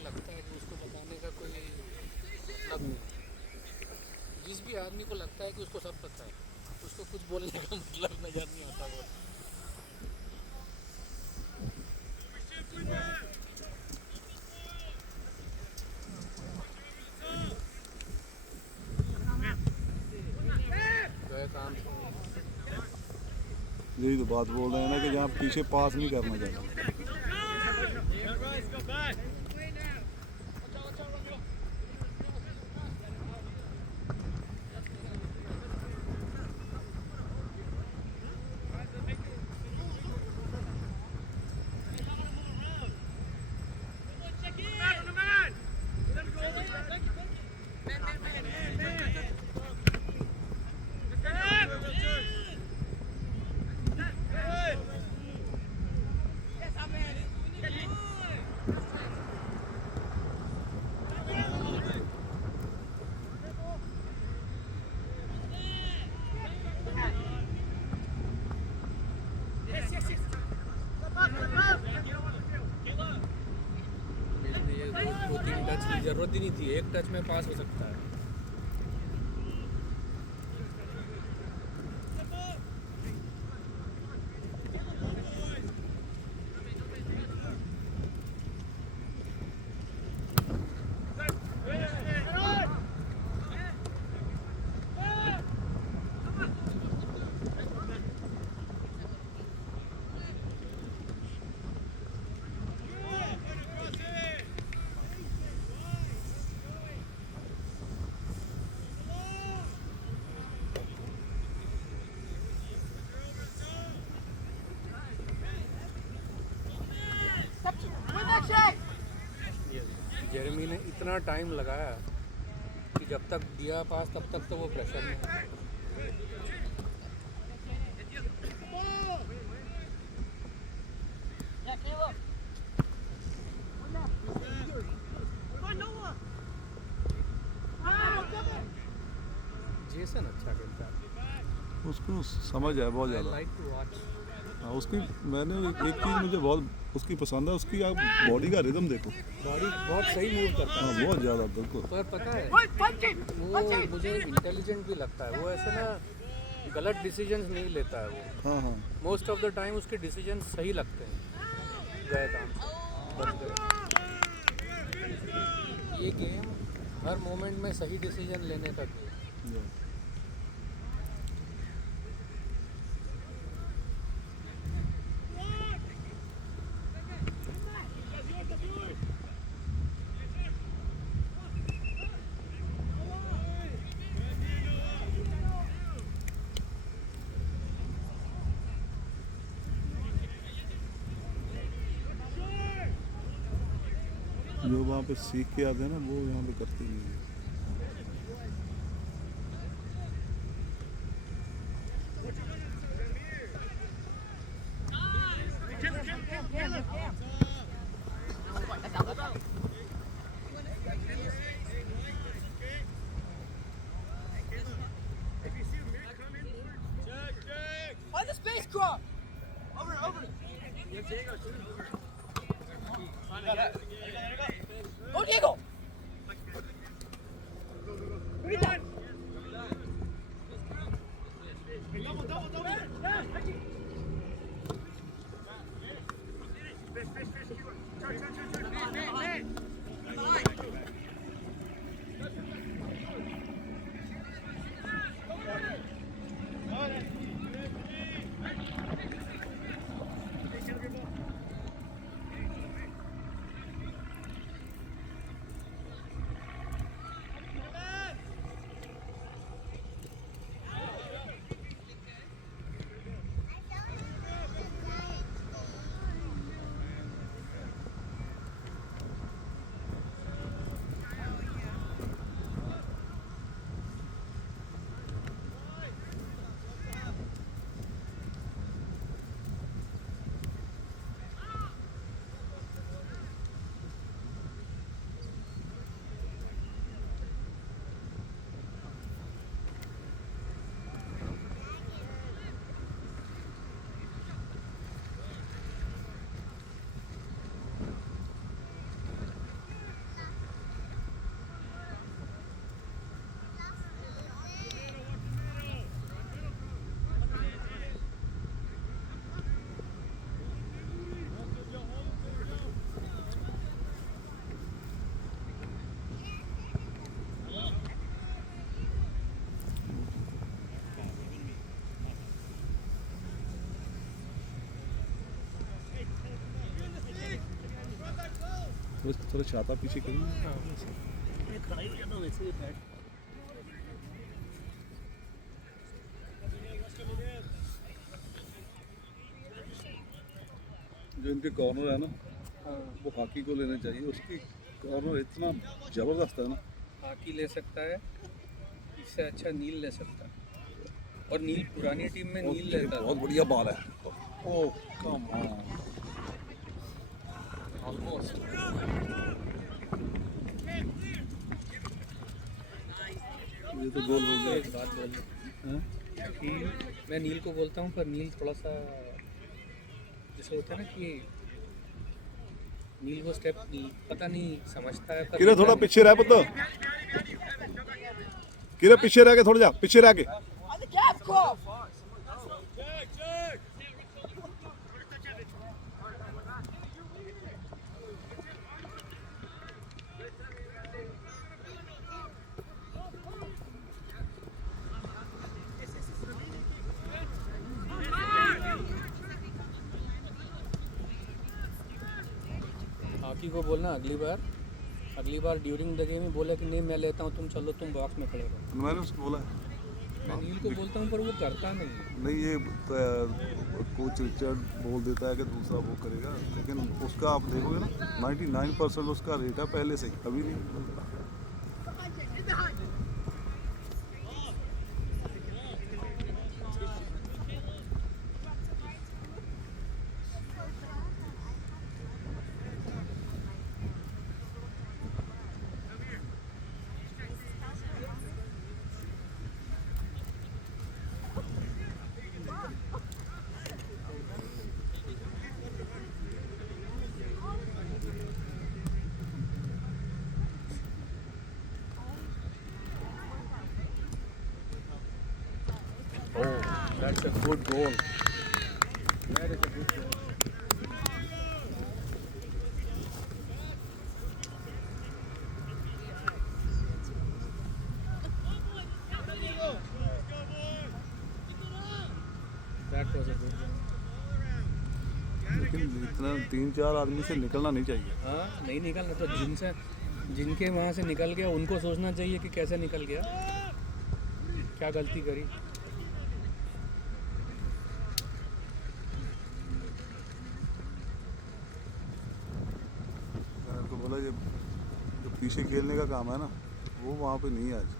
में लगता है कि उसको बताने का कोई मतलब नहीं। जिस भी आदमी को लगता है कि उसको सब पता है, उसको कुछ बोलने का मतलब नज़र नहीं आता वो। गए काम से। यही तो बात बोल रहे हैं ना कि जहाँ पीछे पास नहीं करना चाहिए। ये दो तीन टच की जरूरत ही नहीं थी, एक टच में पास हो सकता है। जेरेमी ने इतना टाइम लगाया कि जब तक दिया पास तब तक तो वो प्रेशर में है। जेसन अच्छा खेलता है। उसको समझ है बहुत आई ज़्यादा। Like to watch. हाँ, उसकी मैंने एक चीज़ मुझे बहुत उसकी पसंद है, उसकी आप बॉडी का रिदम देखो। बॉडी बहुत सही मूव करता हाँ, है। बहुत ज़्यादा बिल्कुल। पर पता है वो मुझे इंटेलिजेंट भी लगता है। वो ऐसे ना गलत डिसीजंस नहीं लेता है वो। हाँ हाँ, मोस्ट ऑफ द टाइम उसके डिसीजंस सही लगते हैं। गए काम से बच गए। ये गेम हर मोमेंट में सही डिसीजन लेने का गेम। ये। जो वहाँ पे सीख के आते हैं ना वो यहाँ पे करते नहीं है। On the space crop. Over. Go Diego. Bring it down. थोड़ा छाता पीछे करेंगे। हाँ जो इनके कॉर्नर है ना, वो हॉकी को लेने चाहिए। उसकी कॉर्नर इतना जबरदस्त है ना। हाकी ले सकता है, इससे अच्छा नील ले सकता है। और नील पुरानी टीम में नील लेता था। बहुत बढ़िया बॉल है। ओह कम ऑन, ऑलमोस्ट। ये तो गोल हो गया। एक बात बोल हाँ? कि मैं नील को बोलता हूँ, पर नील थोड़ा सा जैसे होता है ना कि नील वो स्टेप पता नहीं समझता है, पर किरे थोड़ा पीछे रह पुत्र, किरे पीछे रह के थोड़ा जा, पीछे रह के। On the gap, Croft. Hockey को बोलना अगली बार ड्यूरिंग द गेम ही बोला कि नहीं मैं लेता हूँ, तुम चलो, तुम बॉक्स में खड़े रहो। मैंने उसको बोला है। मैं नील को बोलता हूँ पर वो करता नहीं है। नहीं, ये कोच रिचर्ड बोल देता है कि दूसरा वो करेगा, लेकिन उसका आप देखोगे ना 99% उसका रेट है पहले से ही, अभी नहीं। Oh, that's a good goal. That is a good goal. That was a good goal. लेकिन इतना 3-4 आदमी से निकलना नहीं चाहिए। हाँ नहीं निकलना तो जिनके वहाँ से निकल गया उनको सोचना चाहिए कि कैसे निकल गया, क्या गलती करी। मैंने उनको बोला ये जो पीछे खेलने का काम है ना, वो वहाँ पे नहीं है आज।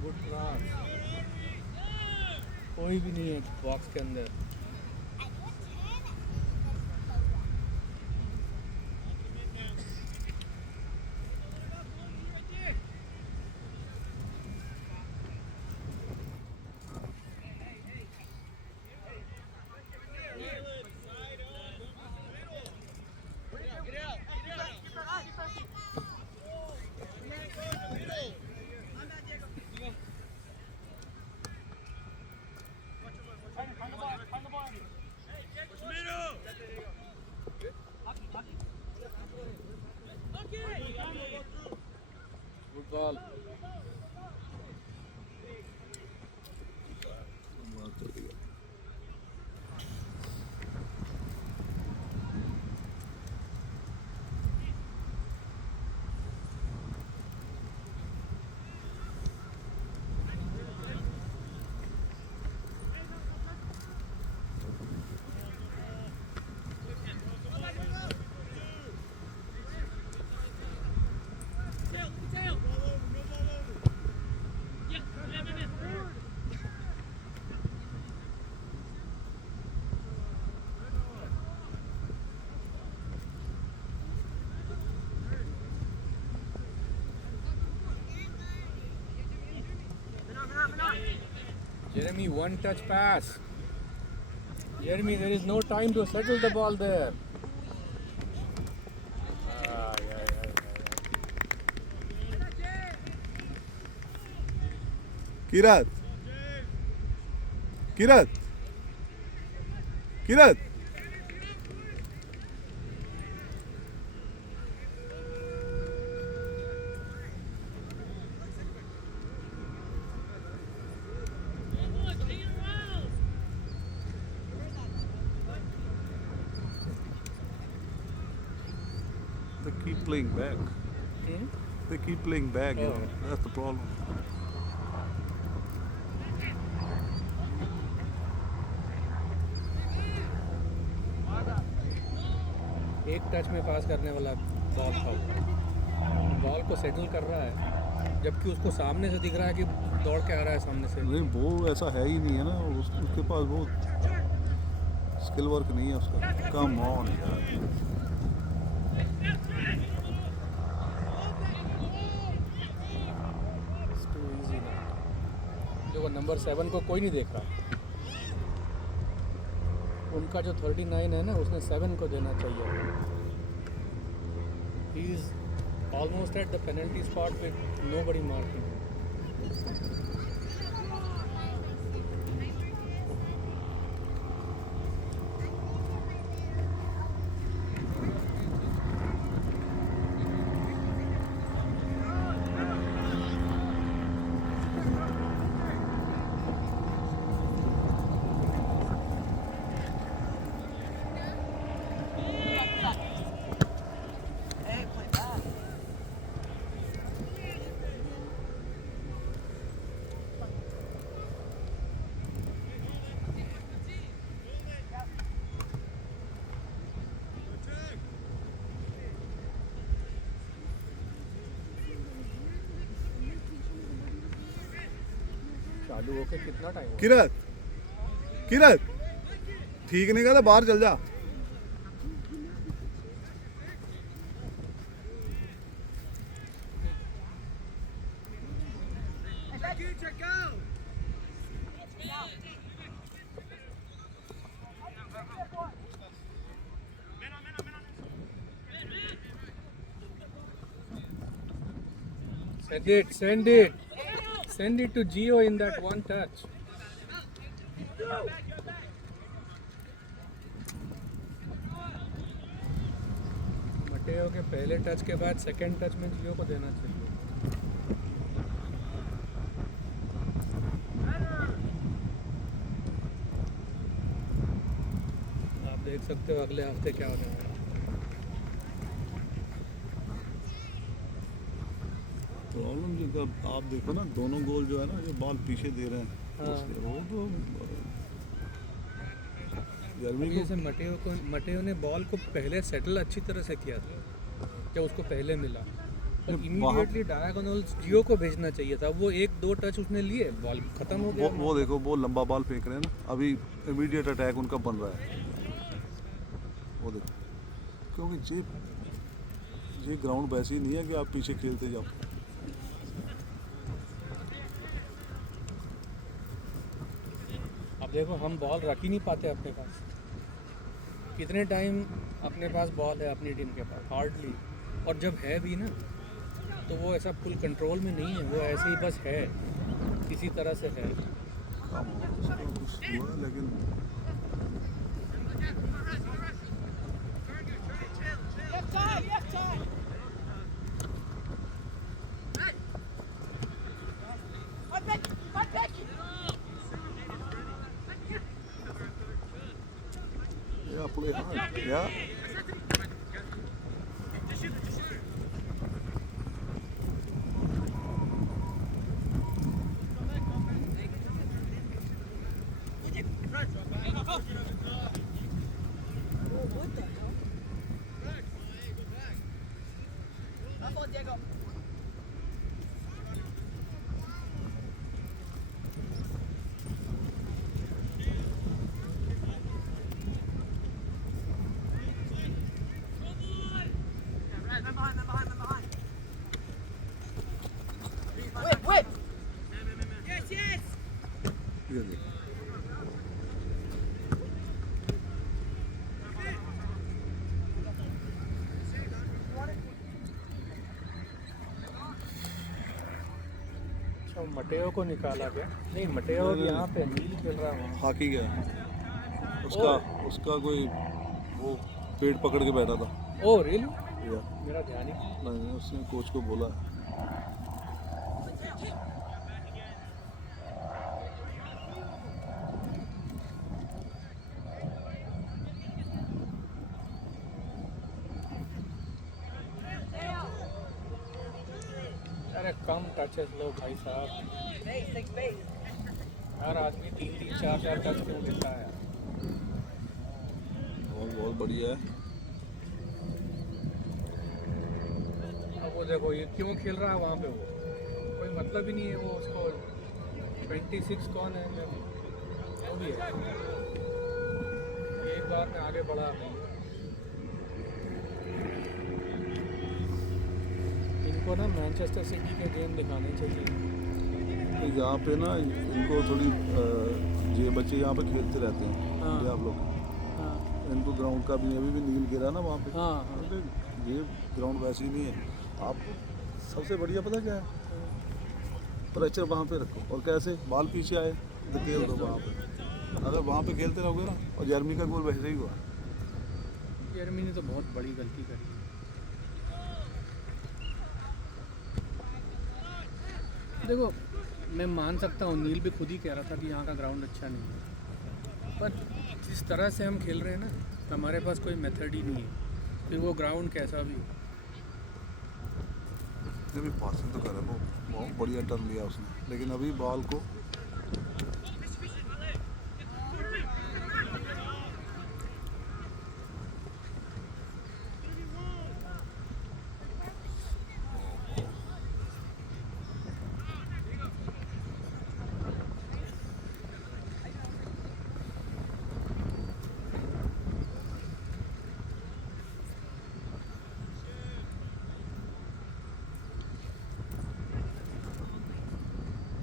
गुड क्रॉस, कोई भी नहीं है बॉक्स के अंदर। Good ball. Jeremy, one touch pass. Jeremy, there is no time to settle the ball there. Kirat Kirat Kirat They keep playing back. They keep playing back. You know, that's the problem. एक touch में पास करने वाला ball था, ball को settle कर रहा है जबकि उसको सामने से दिख रहा है कि दौड़ के आ रहा है सामने से। नहीं वो ऐसा है ही नहीं है ना, उसके पास वो स्किल वर्क नहीं है उसका। कम ऑन यार, देखो नंबर 7 को कोई नहीं देख रहा, उनका जो 39 है ना उसने 7 को देना चाहिए। He is almost at the penalty spot with nobody marking. चालू होके कितना टाइम हुआ? किरत किरत ठीक नहीं कहता, बाहर चल जा। Send it to Gio in that one touch. मटेओ के पहले टच के बाद सेकंड टच में जियो को देना चाहिए। आप देख सकते हो अगले हफ्ते क्या होने वाला है। प्रॉब्लम जो आप देखो ना, दोनों गोल जो है ना, जो बॉल पीछे दे रहे हैं, हाँ। वो तो गर्मी अभी जैसे मटेओ ने बॉल को पहले सेटल अच्छी तरह से किया था जब उसको पहले मिला, तो इमीडिएटली डायगोनल जियो को भेजना चाहिए था। वो 1-2 टच उसने लिए, बॉल खत्म हो गया। वो देखो, वो लंबा बॉल फेंक रहे हैं ना, अभी इमीडिएट अटैक उनका बन रहा है। वो देखो, क्योंकि ये ग्राउंड वैसे ही नहीं है कि आप पीछे खेलते जाओ। अब देखो हम बॉल रख ही नहीं पाते अपने पास। कितने टाइम अपने पास बॉल है अपनी टीम के पास? हार्डली। और जब है भी ना तो वो ऐसा फुल कंट्रोल में नहीं है, वो ऐसे ही बस है, किसी तरह से है। लेकिन yeah, play hard. Yeah. Wait, wait. Yes, yes. ये अच्छा मटेओ को निकाला क्या? नहीं मटेओ भी यहाँ पे नील खेल रहा है वहाँ। हॉकी गया उसका उसका कोई वो पेट पकड़ के बैठा था ओ रियली? या मेरा ध्यान ही नहीं। नहीं उसने कोच को बोला अरे कम टचेस लो भाई साहब। Base, take base. हर आदमी 3-3 4-4 टच क्यों लेता है? बहुत बहुत बढ़िया है अब वो देखो ये क्यों खेल रहा है वहाँ पे? वो कोई मतलब ही नहीं है। वो उसको 26 कौन है वो भी है। एक बार में आगे बढ़ा नहीं। इनको ना मैनचेस्टर सिटी के गेम दिखाने चाहिए। तो यहाँ पे ना इनको थोड़ी ये बच्चे यहाँ पे खेलते रहते हैं हाँ। ये आप लोग हाँ इनको ग्राउंड का भी अभी भी नील गिरा ना वहाँ पे हाँ हाँ। क्योंकि ये ग्राउंड वैसे ही नहीं है आप सबसे बढ़िया पता क्या है प्रेशर वहाँ पे रखो और कैसे बॉल पीछे आए तो खेल दो वहाँ पे अगर वहाँ पे खेलते रहोगे ना और जर्मनी का गोल वैसे ही हुआ जर्मनी ने तो बहुत बड़ी गलती करी। देखो मैं मान सकता हूँ नील भी खुद ही कह रहा था कि यहाँ का ग्राउंड अच्छा नहीं है, पर जिस तरह से हम खेल रहे हैं ना हमारे पास कोई मेथड ही नहीं है। फिर वो ग्राउंड कैसा भी हो। उसने भी पासिंग तो करा वो बहुत बढ़िया टर्न लिया उसने लेकिन अभी बॉल को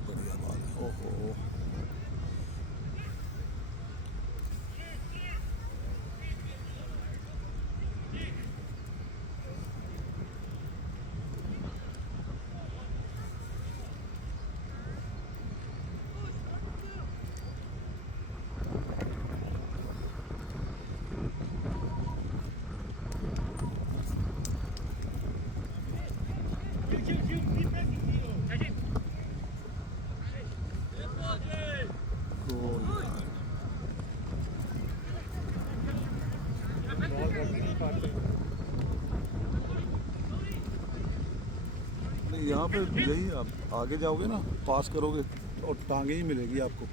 बढ़िया बॉल है ओहो गोल बॉल रख नहीं पाते। नहीं यहाँ पे यही आप आगे जाओगे ना पास करोगे और टांगे ही मिलेगी आपको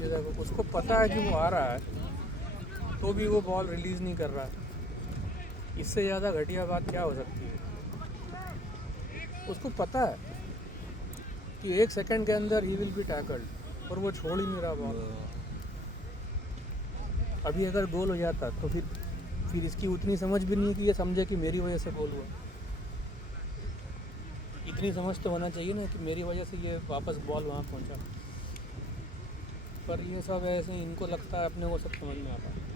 ये देखो उसको पता है कि वो आ रहा है तो भी वो बॉल रिलीज़ नहीं कर रहा है। इससे ज़्यादा घटिया बात क्या हो सकती है? उसको पता है कि 1 सेकंड के अंदर ही विल बी टैकल्ड और वो छोड़ ही नहीं रहा बॉल। अभी अगर गोल हो जाता तो फिर इसकी उतनी समझ भी नहीं कि ये समझे कि मेरी वजह से गोल हुआ। इतनी समझ तो होना चाहिए ना कि मेरी वजह से ये वापस बॉल वहाँ पहुँचा। पर ये सब ऐसे इनको लगता है अपने को सब समझ में आता है।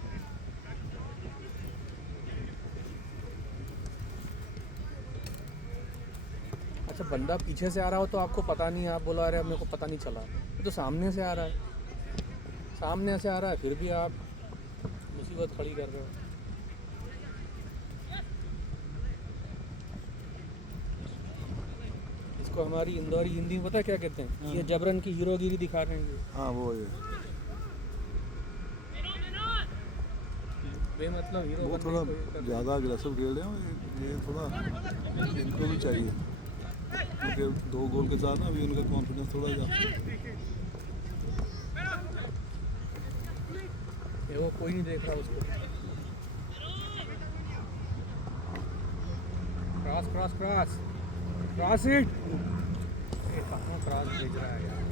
अच्छा बंदा पीछे से आ रहा हो तो आपको पता नहीं है, आप बोला अरे मेरे को पता नहीं चला। ये तो सामने से आ रहा है, सामने से आ रहा है फिर भी आप मुसीबत खड़ी कर रहे हो। इसको हमारी इंदौरी हिंदी में पता है क्या कहते हैं? ये जबरन की हीरोगिरी दिखा रहे हैं। हाँ वो ये बेमतलब हीरो वो बनने थोड़ा की कोशिश कर रहे हैं। ज़्यादा अग्रेसिव खेल रहे हो ये थोड़ा इनको भी चाहिए क्योंकि 2 गोल के साथ ना अभी उनका कॉन्फिडेंस थोड़ा ये वो कोई नहीं देख रहा उसको। Cross cross cross cross it. ये कहाँ क्रॉस भेज रहा है यार?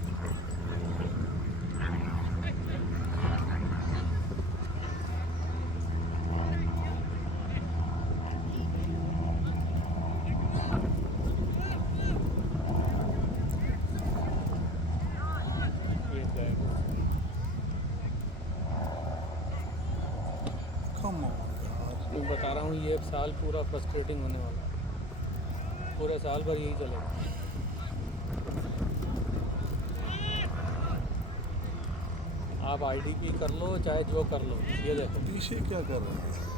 ये बैग कम यार मैं बता रहा हूँ ये साल पूरा फ्रस्ट्रेटिंग होने वाला है। पूरे साल भर यही चलेगा। आप आईडीपी कर लो चाहे जो कर लो, ये देखो पीछे क्या कर रहा है?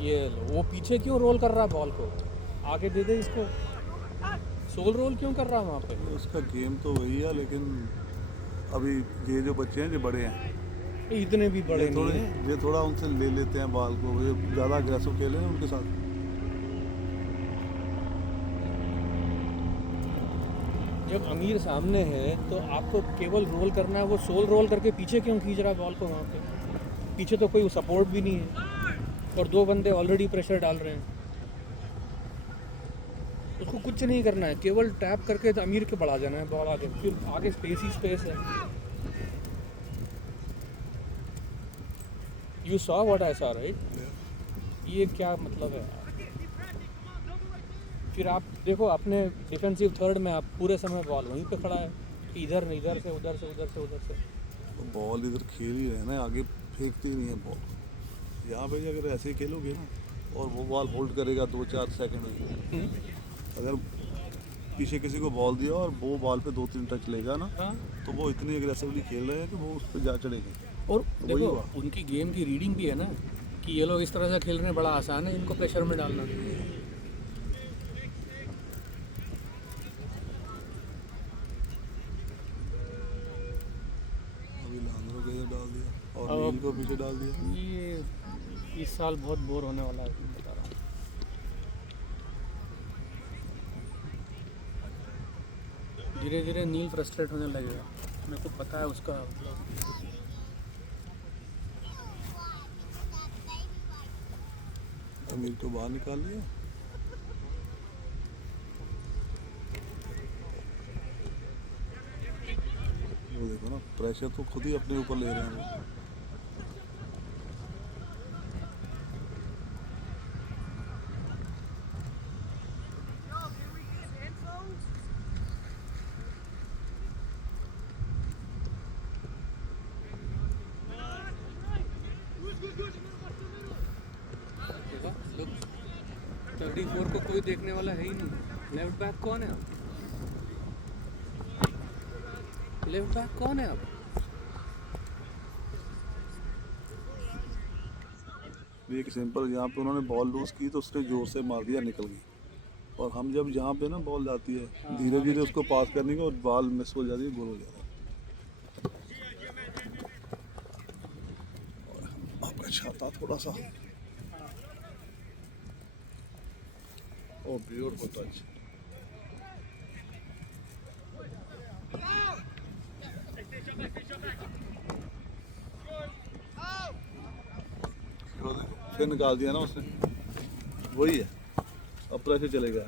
ये लो, वो पीछे क्यों रोल कर रहा है बॉल को, आगे दे दे इसको। सोल रोल क्यों कर रहा है वहाँ पे? उसका गेम तो वही है, लेकिन अभी ये जो बच्चे हैं जो बड़े हैं, इतने भी बड़े ये नहीं थोड़े हैं। ये थोड़ा उनसे ले लेते हैं बॉल को, ये ज़्यादा अग्रेसिव खेले हैं उनके साथ। जब अमीर सामने है तो आपको केवल रोल करना है, वो सोल रोल करके पीछे क्यों खींच रहा है बॉल को वहाँ पे? पीछे तो कोई सपोर्ट भी नहीं है और दो बंदे ऑलरेडी प्रेशर डाल रहे हैं। उसको कुछ नहीं करना है, केवल टैप करके तो अमीर के बढ़ा जाना है बॉल आगे, फिर आगे स्पेस ही स्पेस है। You saw what I saw right? ये क्या मतलब है? फिर आप देखो अपने डिफेंसिव थर्ड में आप पूरे समय बॉल वहीं पे खड़ा है, इधर इधर से उधर से उधर से उधर से। तो बॉल इधर खेल ही रहे हैं ना, आगे फेंकते ही नहीं है बॉल। यहाँ पे अगर ऐसे ही खेलोगे ना और वो बॉल होल्ड करेगा 2-4 सेकंड में, अगर पीछे किसी को बॉल दिया और वो बॉल पे 2-3 टच लेगा ना, हाँ, तो वो इतनी एग्रेसिवली खेल रहे हैं कि वो उस पर जा चढ़ेगी। और वही देखो हुआ। उनकी गेम की रीडिंग भी है ना कि ये लोग इस तरह से खेल रहे हैं, बड़ा आसान है इनको प्रेशर में डालना। अभी लांद्रो को इधर डाल दिया और अब- नील को पीछे डाल दिया। ये इस साल बहुत बोर होने वाला है, मैं बता रहा हूँ। धीरे धीरे नील फ्रस्ट्रेट होने लगेगा, मेरे को पता है उसका मतलब। अमीर को बाहर निकाल दिया। वो देखो ना, प्रेशर तो खुद ही अपने ऊपर ले रहे हैं वो। देखा, look, 34 को कोई देखने वाला है ही नहीं। लेफ्ट बैक कौन है अब? लेफ्ट बैक कौन है अब? एक सिंपल, यहाँ पे उन्होंने बॉल लूज की तो उसने जोर से मार दिया, निकल गई। और हम जब यहाँ पे ना बॉल जाती है धीरे धीरे उसको पास करने का और बॉल मिस हो जाती है, गोल हो जाता है। और अच्छा था थोड़ा सा। ओ ब्यूटीफुल टच। फिर निकाल दिया ना उसने, वही है। अब प्रेशर चलेगा।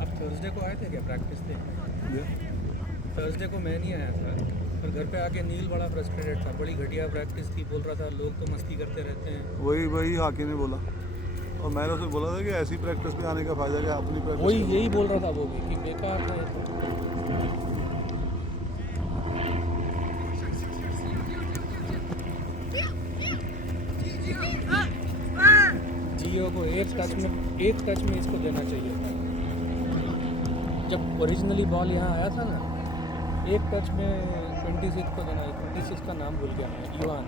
आप थर्सडे को आए थे क्या प्रैक्टिस थे? थर्सडे को मैं नहीं आया था, पर घर पे आके नील बड़ा फ्रस्ट्रेटेड था, बड़ी घटिया प्रैक्टिस थी, बोल रहा था लोग तो मस्ती करते रहते हैं। वही वही हाकी ने बोला, और मैंने उसे बोला था कि ऐसी प्रैक्टिस में आने का फायदा क्या, अपनी प्रैक्टिस वही करो। यही बोल रहा था वो भी कि बेकार है ये तो। जियो को एक टच में इसको देना चाहिए था। जब ओरिजिनली बॉल यहाँ आया था ना, एक टच में 26 को देना है। 26 का नाम भूल गया मैं, इवान।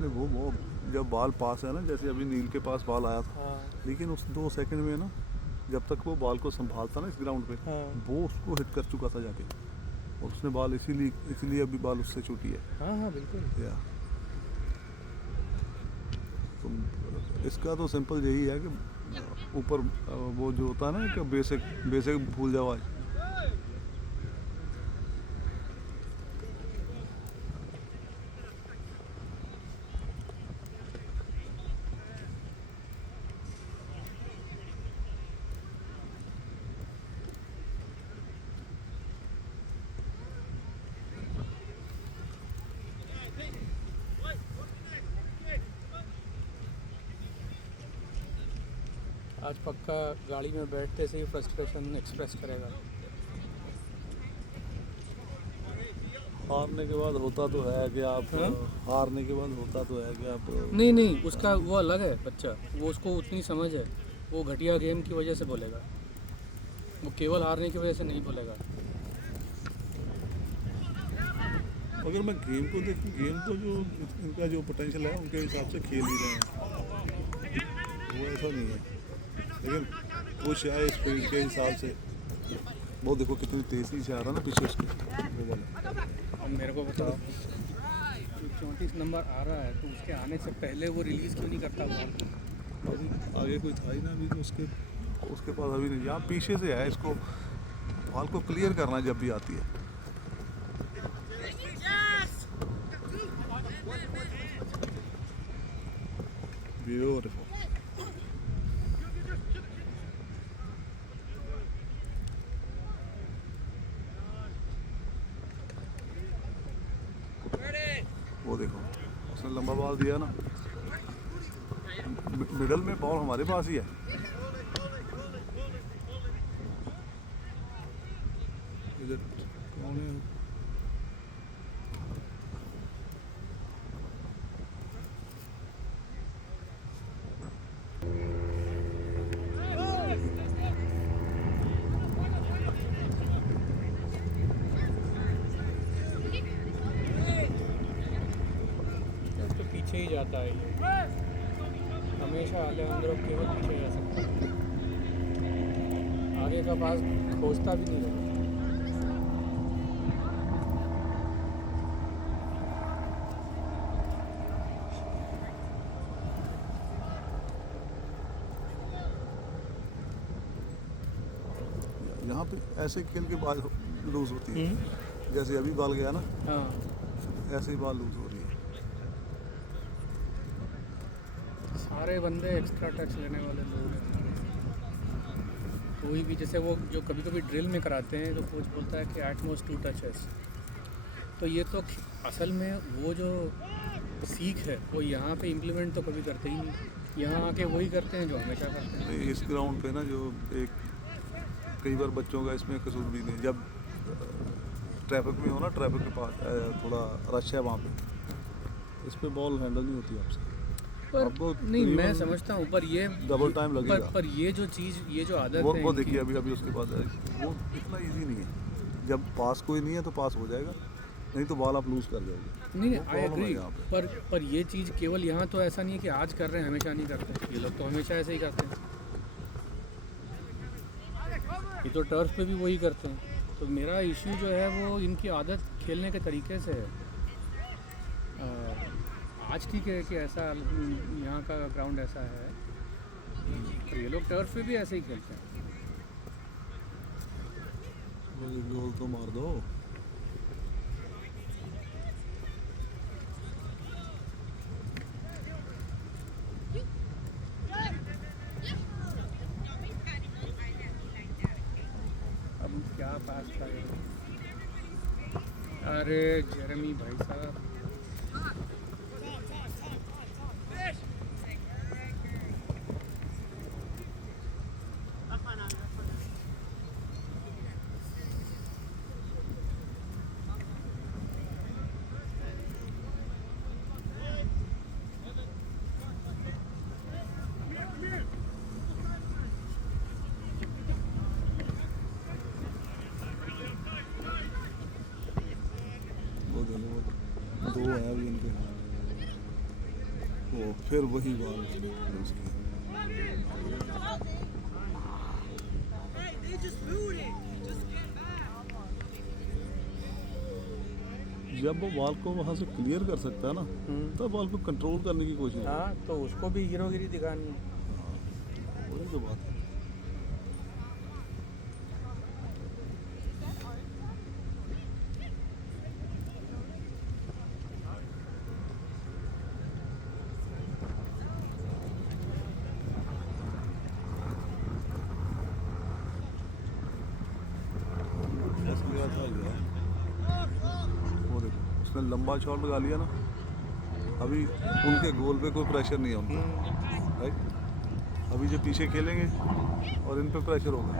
नहीं, वो जब बॉल पास है ना, जैसे अभी नील के पास बॉल आया था, हाँ, लेकिन उस 2 सेकंड में ना जब तक वो बॉल को संभालता ना इस ग्राउंड पे, हाँ वो उसको हिट कर चुका था जाके, और उसने बॉल इसीलिए अभी बॉल उससे छूटी है। हाँ हाँ बिल्कुल। या तो इसका तो सिंपल यही है कि ऊपर वो जो होता है ना कि बेसिक भूल जाओ आज। आज पक्का गाड़ी में बैठते से ही फ्रस्ट्रेशन एक्सप्रेस करेगा। हारने के बाद होता तो है कि आप हाँ? हारने के बाद होता तो है कि आप नहीं नहीं, उसका वो अलग है बच्चा, वो उसको उतनी समझ है, वो घटिया गेम की वजह से बोलेगा, वो केवल हारने की वजह से नहीं बोलेगा। अगर मैं गेम को देखूँ, गेम तो जो इनका जो पोटेंशियल है उनके हिसाब से खेल ही रहे हैं, वो ऐसा नहीं है। लेकिन कुछ है इस फील्ड के हिसाब से, वो देखो कितनी तेज़ी से आ रहा है ना पीछे उसके वो वाला। अब मेरे को बताओ, जो 34 नंबर आ रहा है तो उसके आने से पहले वो रिलीज़ क्यों नहीं करता बॉल? अभी आगे कोई था ही ना, अभी तो उसके पास अभी नहीं, यहाँ पीछे से है, इसको बॉल को क्लियर करना है जब भी आती है। ब्यूटीफुल। वो देखो उसने लंबा बॉल दिया ना, मिडल में बॉल हमारे पास ही है। इधर कौन है? तो पीछे ही जाता है ये, हमेशा अलेजांद्रो केवल पीछे जा सकता है, आगे का पास खोजता भी नहीं रहता। यहाँ पे ऐसे खेल के बॉल लूज होती है, जैसे अभी बॉल गया ना, हाँ ऐसे ही बॉल लूज हो रही है। सारे बंदे एक्स्ट्रा टच लेने वाले लोग हैं। कोई भी जैसे वो जो कभी कभी ड्रिल में कराते हैं तो कोच बोलता है कि एट मोस्ट 2 टचेस, तो ये तो असल में वो जो सीख है वो यहाँ पे इम्प्लीमेंट तो कभी करते ही नहीं, यहाँ आके वही करते हैं जो हमेशा करते हैं। इस ग्राउंड पे ना जो एक कई बार बच्चों का इसमें कसूर भी नहीं, जब ट्रैफिक में हो ना, ट्रैफिक के पास थोड़ा रश है वहाँ पे, इस पे बॉल हैंडल नहीं होती आपसे। पर अब वो नहीं, मैं तकरीबन समझता हूँ, पर ये डबल टाइम लगेगा। पर ये जो चीज़, ये जो आदत वो है वो इनकी- देखिए अभी उसके बाद वो इतना इजी नहीं है, जब पास कोई नहीं है तो पास हो जाएगा, नहीं तो बॉल आप लूज कर जाओगे। नहीं वो आई problem है एग्री, यहाँ पे। पर ये चीज़ केवल यहाँ तो ऐसा नहीं है कि आज कर रहे हैं हमेशा नहीं करते, ये लोग तो हमेशा ऐसे ही करते हैं, ये तो टर्फ पे भी वही करते हैं। तो मेरा इश्यू जो है वो इनकी आदत खेलने के तरीके से है। आज ठीक है कि ऐसा यहाँ का ग्राउंड ऐसा है, तो ये लोग टर्फ पे भी ऐसे ही खेलते हैं। वो गोल तो मार दो। अब क्या पास करें? अरे जेरेमी भाई साहब, वो दो है अभी इनके, वो फिर वही बॉल उसकी। जब वो बॉल को वहाँ से क्लियर कर सकता है ना, तब बॉल को कंट्रोल करने की कोशिश है। हाँ, तो उसको भी हीरोगिरी दिखानी है। वही तो बात है। बस गया था यार। वो देखो उसने लंबा शॉट लगा लिया ना, अभी उनके गोल पे कोई प्रेशर नहीं है उनका, राइट। अभी जो पीछे खेलेंगे और इन पे प्रेशर होगा।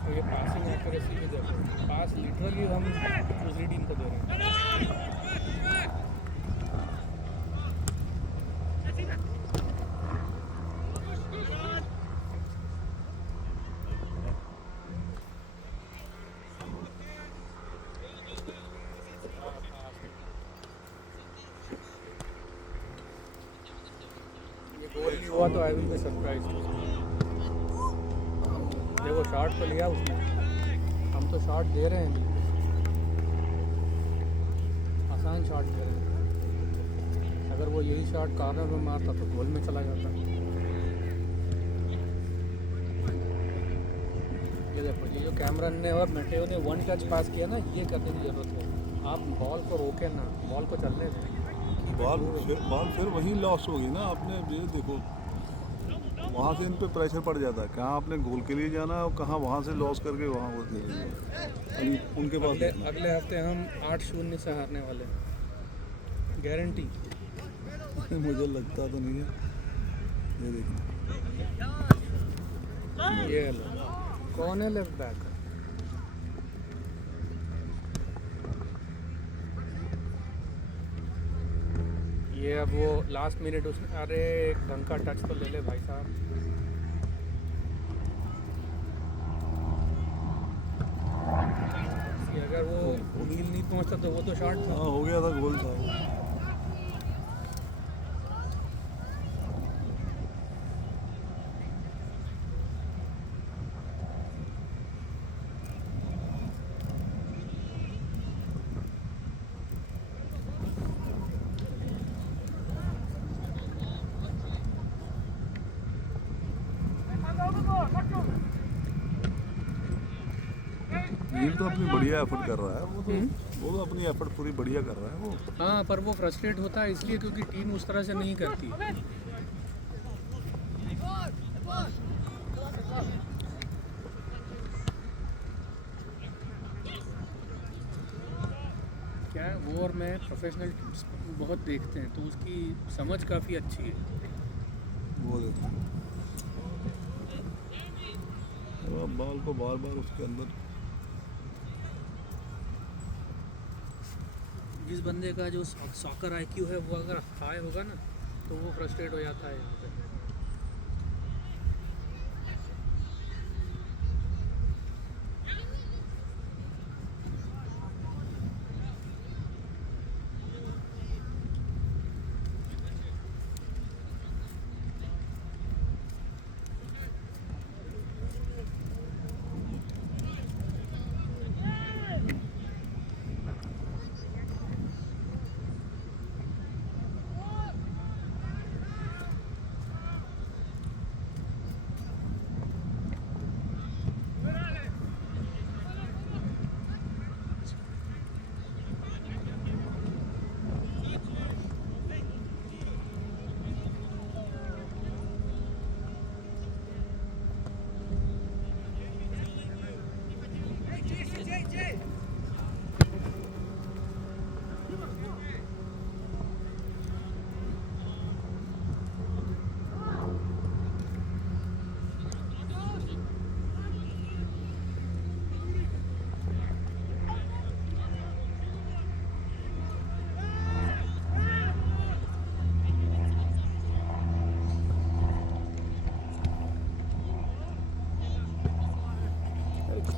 तो ये पासिंग एक्यूरेसी भी देखो, पास लिटरली हम दूसरी टीम को दे रहे हैं। ये गोल नहीं हुआ तो आई विल बी सरप्राइज्ड। देखो शॉट तो लिया उसने, हम तो शॉट दे रहे हैं, आसान शॉट दे रहे हैं। अगर वो यही शॉट कॉर्नर में मारता तो गोल में चला जाता। ये देखो, ये जो कैमरन ने और मेटेओ ने वन टच पास किया ना, ये करने की ज़रूरत है। आप बॉल को रोके ना, बॉल को चलने दें। बॉल फिर वहीं लॉस होगी ना। आपने ये देखो वहाँ से इन पे प्रेशर पड़ जाता है, कहाँ आपने गोल के लिए जाना है और कहाँ वहाँ से लॉस करके वहाँ वो दे देंगे। अभी उनके पास अगले हफ्ते हम 8-0 से हारने वाले हैं, गारंटी। मुझे लगता तो नहीं है। ये देखो ये लो, कौन है लेफ्ट बैक? ये अब वो लास्ट मिनट उसने, अरे एक ढंग का टच तो ले ले भाई साहब। कि अगर वो हील नहीं पहुंचता तो वो तो शॉट था। हाँ, हो गया था गोल था। नील तो अपनी बढ़िया एफर्ट कर रहा है, वो तो अपनी एफर्ट पूरी बढ़िया कर रहा है वो। हाँ, पर वो फ्रस्ट्रेट होता है इसलिए क्योंकि टीम उस तरह से नहीं करती। क्या है, वो और मैं प्रोफेशनल बहुत देखते हैं तो उसकी समझ काफ़ी अच्छी है। वो देखो बॉल को बार बार उसके अंदर। जिस बंदे का जो सॉकर आईक्यू है वो अगर हाई होगा ना तो वो फ्रस्ट्रेट हो जाता है यहाँ पे।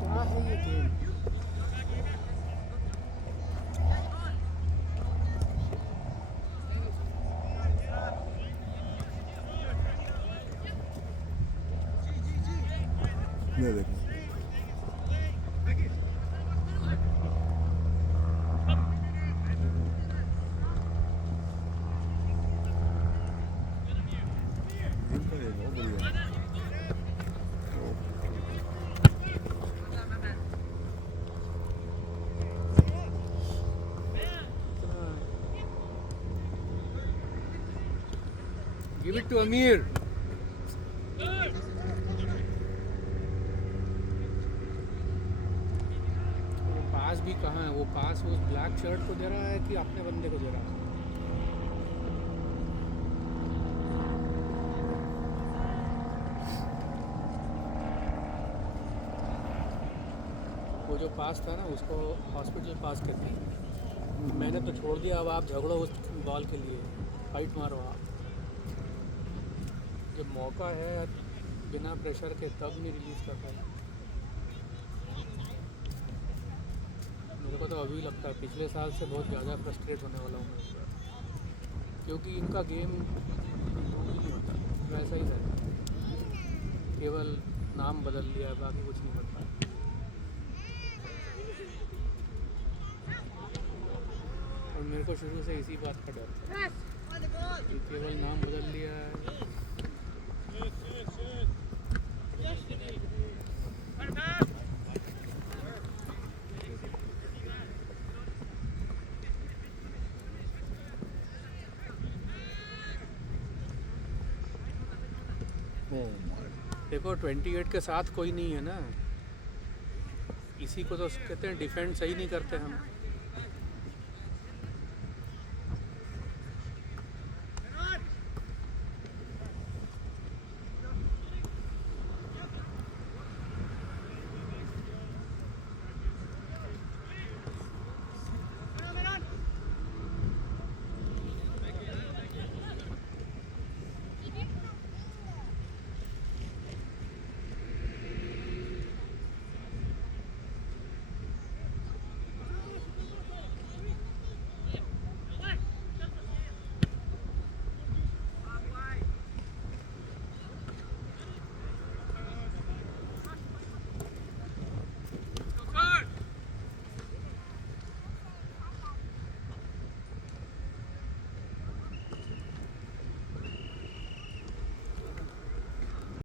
क्या है ये गेम? ये देखो ये बहुत बढ़िया। गिव इट टू अमीर। वो पास भी कहाँ है? वो पास उस ब्लैक शर्ट को दे रहा है कि अपने बंदे को दे रहा है? वो जो पास था ना उसको हॉस्पिटल पास करते हैं। मैंने तो छोड़ दिया, अब आप झगड़ो उस बॉल के लिए, फाइट मारो आप। जब मौका है बिना प्रेशर के तब नहीं रिलीज़ कर पाए। मेरे को तो अभी लगता है पिछले साल से बहुत ज़्यादा फ्रस्ट्रेट होने वाला हूँ मैं, क्योंकि इनका गेम इम्प्रूव ही नहीं होता, वैसा ही रहता, केवल नाम बदल लिया है, बाकी कुछ नहीं बनता। और मेरे को शुरू से इसी बात का डर था कि केवल नाम बदल लिया है। देखो 28 के साथ कोई नहीं है ना, इसी को तो कहते हैं डिफेंड सही नहीं करते हम।